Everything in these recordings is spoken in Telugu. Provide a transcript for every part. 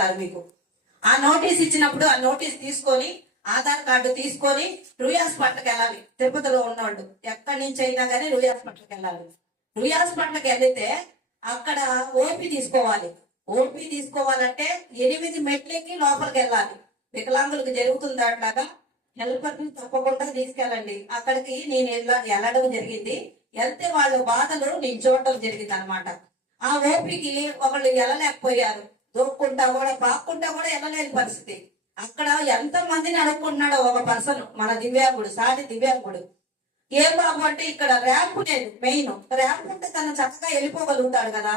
ఇస్తారు మీకు. ఆ నోటీస్ ఇచ్చినప్పుడు ఆ నోటీస్ తీసుకొని ఆధార్ కార్డు తీసుకొని రూయ్ హాస్పిటల్కి వెళ్ళాలి. తిరుపతిలో ఉన్నవాళ్ళు ఎక్కడి నుంచి అయినా కానీ రూయ్ హాస్పిటల్కి వెళ్ళాలి. రూయ్ హాస్పిటల్కి వెళితే అక్కడ ఓపీ తీసుకోవాలి. ఓపీ తీసుకోవాలంటే 8 మెట్లకి లోపలికి వెళ్ళాలి. వికలాంగులకు జరుగుతుంది అట్లాగా. హెల్పర్ని తప్పకుండా తీసుకెళ్ళండి. అక్కడికి నేను వెళ్ళడం జరిగింది. వెళ్తే వాళ్ళ బాధలు నేను చూడటం జరిగింది అనమాట. ఆ ఓపికి ఒకళ్ళు వెళ్ళలేకపోయారు. దూక్కుంటా కూడా పాక్కుంటా కూడా వెళ్ళలేని పరిస్థితి. అక్కడ ఎంత మందిని అడుక్కుంటున్నాడో ఒక పర్సన్, మన దివ్యాంగుడు, సాటి దివ్యాంగుడు. ఏం బాబు అంటే ఇక్కడ ర్యాంప్ లేదు. మెయిన్ ర్యాంప్ ఉంటే తను చక్కగా వెళ్ళిపోగలుగుతాడు కదా.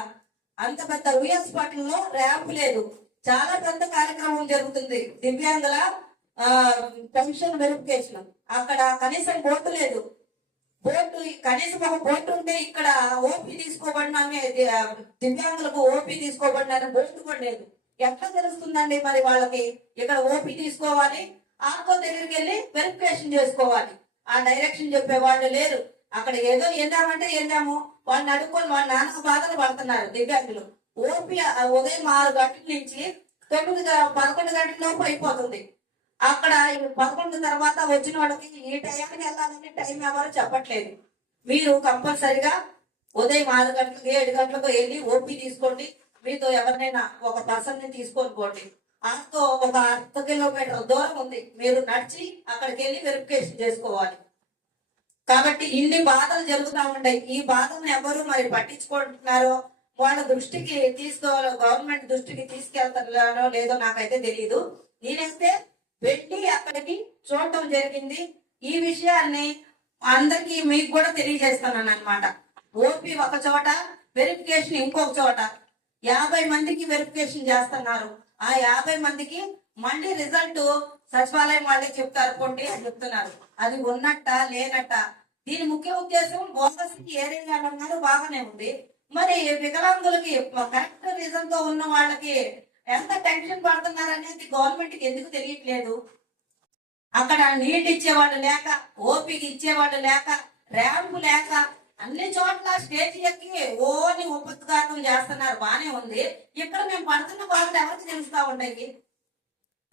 అంత పెద్ద రూయ్ హాస్పిటల్లో ర్యాంప్ లేదు. చాలా పెద్ద కార్యక్రమం జరుగుతుంది, దివ్యాంగుల పెన్షన్ వెరిఫికేషన్. అక్కడ కనీసం బోర్డు లేదు. బోర్డు కనీసం ఒక బోర్డు ఉంటే ఇక్కడ ఓపీ తీసుకోబడినా, దివ్యాంగులకు ఓపీ తీసుకోబడిన బోర్డు కూడా లేదు. ఎట్లా తెలుస్తుందండి మరి వాళ్ళకి? ఇక్కడ ఓపీ తీసుకోవాలి, ఆర్కో దగ్గరికి వెళ్ళి వెరిఫికేషన్ చేసుకోవాలి. ఆ డైరెక్షన్ చెప్పే వాళ్ళు లేరు. అక్కడ ఏదో వెళ్ళామంటే వెళ్ళాము, వాళ్ళని అడుక్కొని వాళ్ళ నాన్న బాధలు పడుతున్నారు దివ్యాంగులు. ఓపీ ఉదయం 6 గంటల నుంచి 11 గంటల లోపు అయిపోతుంది. అక్కడ 11 తర్వాత వచ్చిన వాళ్ళకి ఈ టైంకి వెళ్ళాలని టైం ఎవరు చెప్పట్లేదు. మీరు కంపల్సరిగా ఉదయం 6 గంటలకు 7 గంటలకు వెళ్ళి ఓపీ తీసుకోండి. మీతో ఎవరినైనా ఒక పర్సన్ ని తీసుకొని పోండి. ఆతో ఒక 1/2 కిలోమీటర్ దూరం ఉంది. మీరు నడిచి అక్కడికి వెళ్ళి వెరిఫికేషన్ చేసుకోవాలి. కాబట్టి ఇన్ని బాధలు జరుగుతూ ఉంటాయి. ఈ బాధలను ఎవరు మరి పట్టించుకుంటున్నారో, వాళ్ళ దృష్టికి తీసుకోవాలో, గవర్నమెంట్ దృష్టికి తీసుకెళ్తారో లేదో నాకైతే తెలియదు. నేనైతే వెళ్ళి అక్కడికి చూడటం జరిగింది. ఈ విషయాన్ని అందరికి మీకు కూడా తెలియజేస్తున్నాను అనమాట. ఓపీ ఒక చోట, వెరిఫికేషన్ ఇంకొక చోట. 50 మందికి వెరిఫికేషన్ చేస్తున్నారు. ఆ 50 మందికి మళ్ళీ రిజల్ట్ సచివాలయం వాళ్ళే చెప్తారు పోండి అని చెప్తున్నారు. అది ఉన్నట్ట లేనట్ట. దీని ముఖ్య ఉద్దేశం బోగస్ ఏరియా అన్నారు, బాగానే ఉంది. మరి వికలాంగులకి కరెక్ట్ రీజన్ తో ఉన్న వాళ్ళకి ఎంత టెన్షన్ పడుతున్నారు అనేది గవర్నమెంట్ కి ఎందుకు తెలియట్లేదు? అక్కడ నీట్ ఇచ్చేవాళ్ళు లేక, ఓపీకి ఇచ్చేవాళ్ళు లేక, ర్యాంపు లేక, అన్ని చోట్ల స్టేజ్ ఎక్కి ఓని ఉపద్ఘాతం చేస్తున్నారు. బానే ఉంది. ఇక్కడ మేము పడుతున్న బాధలు ఎవరికి తెలుస్తా ఉంటాయి?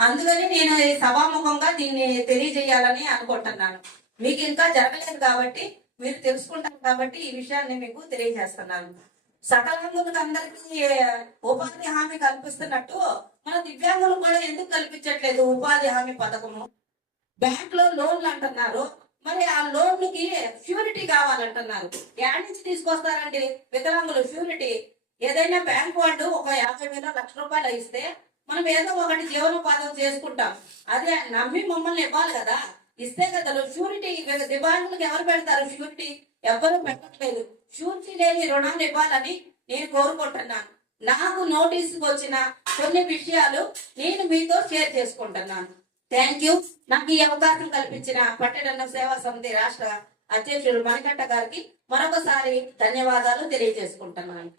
అందుకని నేను ఈ సభాముఖంగా దీన్ని తెలియజేయాలని అనుకుంటున్నాను. మీకు ఇంకా జరగలేదు కాబట్టి, మీరు తెలుసుకుంటారు కాబట్టి ఈ విషయాన్ని మీకు తెలియజేస్తున్నాను. సకలాంగులకు అందరికీ ఉపాధి హామీ కల్పిస్తున్నట్టు మన దివ్యాంగులు కూడా ఎందుకు కల్పించట్లేదు ఉపాధి హామీ పథకము? బ్యాంక్ లో లోన్లు అంటున్నారు. మరి ఆ లోన్లకి ష్యూరిటీ కావాలంటున్నారు. యాడ్ నుంచి తీసుకొస్తారండి వికలాంగులు ష్యూరిటీ? ఏదైనా బ్యాంక్ వాళ్ళు ఒక 50,000 లక్ష రూపాయలు ఇస్తే మనం ఏదో ఒకటి జీవనోపాధం చేసుకుంటాం. అదే నమ్మి మమ్మల్ని ఇవ్వాలి కదా, ఇస్తే కదా ష్యూరిటీ. దివ్యాంగులకు ఎవరు పెడతారు ష్యూరిటీ? ఎవరు పెట్టట్లేదు. ష్యూరిటీ లేని రుణాలు ఇవ్వాలని నేను కోరుకుంటున్నాను. నాకు నోటీసుకు వచ్చిన కొన్ని విషయాలు నేను మీతో షేర్ చేసుకుంటున్నాను. Thank you. నాకు ఈ అవకాశం కల్పించిన పట్టణ సేవా సమితి రాష్ట్ర అధ్యక్షుడు మణికంఠ గారికి మరొకసారి ధన్యవాదాలు తెలియజేసుకుంటున్నాను.